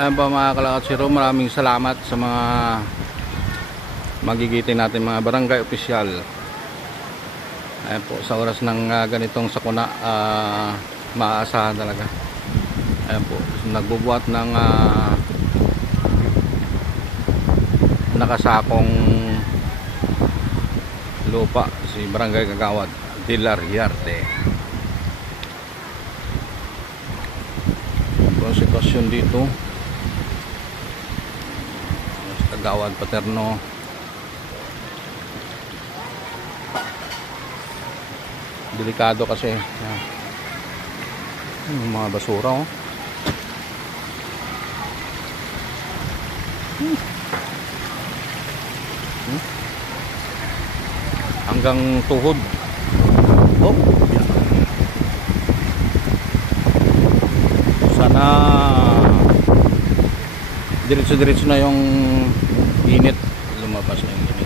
Ayan po mga kalakatsiro, maraming salamat sa mga magigiting natin mga barangay opisyal. Ayan po, sa oras ng ganitong sakuna, maaasahan talaga. Ayan po, nagbubuhat ng nakasakong lupa si Barangay Kagawad de la Riarte. Ang sitwasyon dito sa Kagawad Paterno, delikado kasi yung mga basura hanggang tuhod. Sana diretso-diretso na yung init, lumabas na yung init.